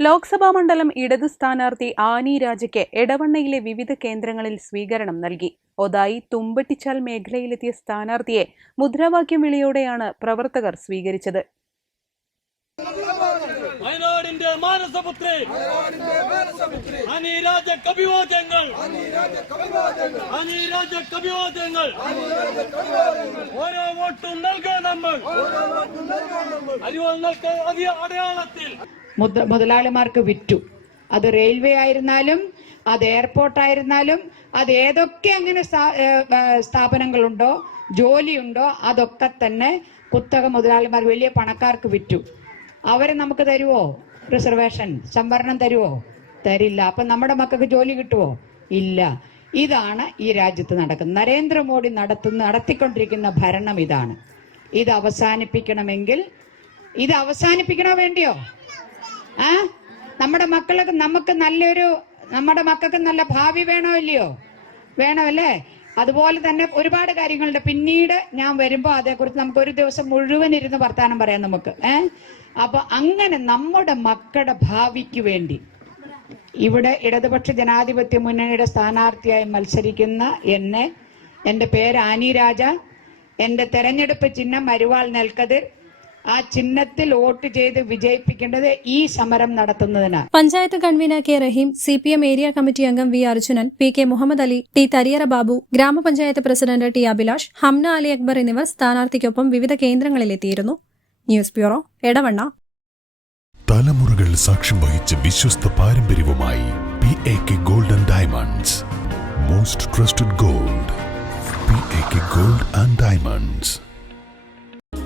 Lok Sabha മണ്ഡലം ഇടത് സ്ഥാനാർത്ഥി ആനി രാജയ്ക്ക് എടവണ്ണയിലെ വിവിധ കേന്ദ്രങ്ങളിൽ സ്വീകരണം നൽകി. ഒതായി തുമ്പട്ടിച്ചാൽ മേഖലയിലെത്തിയ സ്ഥാനാർത്ഥിയെ മുദ്രാവാക്യം വിളിയോടെയാണ് പ്രവർത്തകർ സ്വീകരിച്ചത്. ഓരോ വോട്ടും നമ്മൾ. അടയാളത്തിൽ. മുത മുതലാളിമാർക്ക് വിറ്റു. അത് റെയിൽവേ ആയിരുന്നാലും അത് എയർപോർട്ട് ആയിരുന്നാലും അത് ഏതൊക്കെ അങ്ങനെ സ്ഥാപനങ്ങളുണ്ടോ ജോലിയുണ്ടോ അതൊക്കെ തന്നെ കുത്തക മുതലാളിമാർ വലിയ പണക്കാർക്ക് വിറ്റു. അവരെ നമുക്ക് തരുവോ? റിസർവേഷൻ സംവരണം തരുവോ? തരില്ല. അപ്പൊ നമ്മുടെ മക്കൾക്ക് ജോലി കിട്ടുവോ? ഇല്ല. ഇതാണ് ഈ രാജ്യത്ത് നടക്കുന്നത്. നരേന്ദ്രമോദി നടത്തുന്ന നടത്തിക്കൊണ്ടിരിക്കുന്ന ഭരണം ഇതാണ്. ഇത് അവസാനിപ്പിക്കണമെങ്കിൽ ഇത് അവസാനിപ്പിക്കണോ വേണ്ടിയോ? ആ? നമ്മുടെ മക്കൾക്ക് നമുക്ക് നല്ലൊരു നമ്മുടെ മക്കൾക്ക് നല്ല ഭാവി വേണോ ഇല്ലയോ? വേണമല്ലേ അതുപോലെ തന്നെ ഒരുപാട് കാര്യങ്ങളുണ്ട്. പിന്നീട് ഞാൻ വരുമ്പോൾ അതേക്കുറിച്ച് നമുക്ക് ഒരു ദിവസം മുഴുവൻ ഇരുന്ന് വർത്താനം പറയാം നമുക്ക്. ഏ? അപ്പൊ അങ്ങനെ നമ്മുടെ മക്കളുടെ ഭാവിക്ക് വേണ്ടി ഇവിടെ ഇടതുപക്ഷ ജനാധിപത്യ മുന്നണിയുടെ സ്ഥാനാർത്ഥിയായി മത്സരിക്കുന്ന എന്നെ എന്റെ പേര് ആനി രാജ. എന്റെ തെരഞ്ഞെടുപ്പ് ചിഹ്നം മരുവാൾ നെൽക്കതിർ. ആ ചിഹ്നത്തിൽ വോട്ട് ചെയ്ത് വിജയിപ്പിക്കേണ്ടത് ഈ സമരം നടത്തുന്നതിനാണ് panchayat convener K Rahim C P M area committee അംഗം V Arjunan P K Muhammad Ali T Thariyara Babu grama panchayat president T Abhilash Hamna Ali Akbar എന്നിവർ സ്ഥാനാർത്ഥിക്കൊപ്പം വിവിധ കേന്ദ്രങ്ങളിലെത്തിയിരുന്നു. News bureau Edavanna. തലമുറകൾ സാക്ഷ്യം വഹിച്ച വിശ്വസ്ത പാരമ്പര്യവുമായി P A K golden diamonds. Most trusted gold P A K gold and diamonds.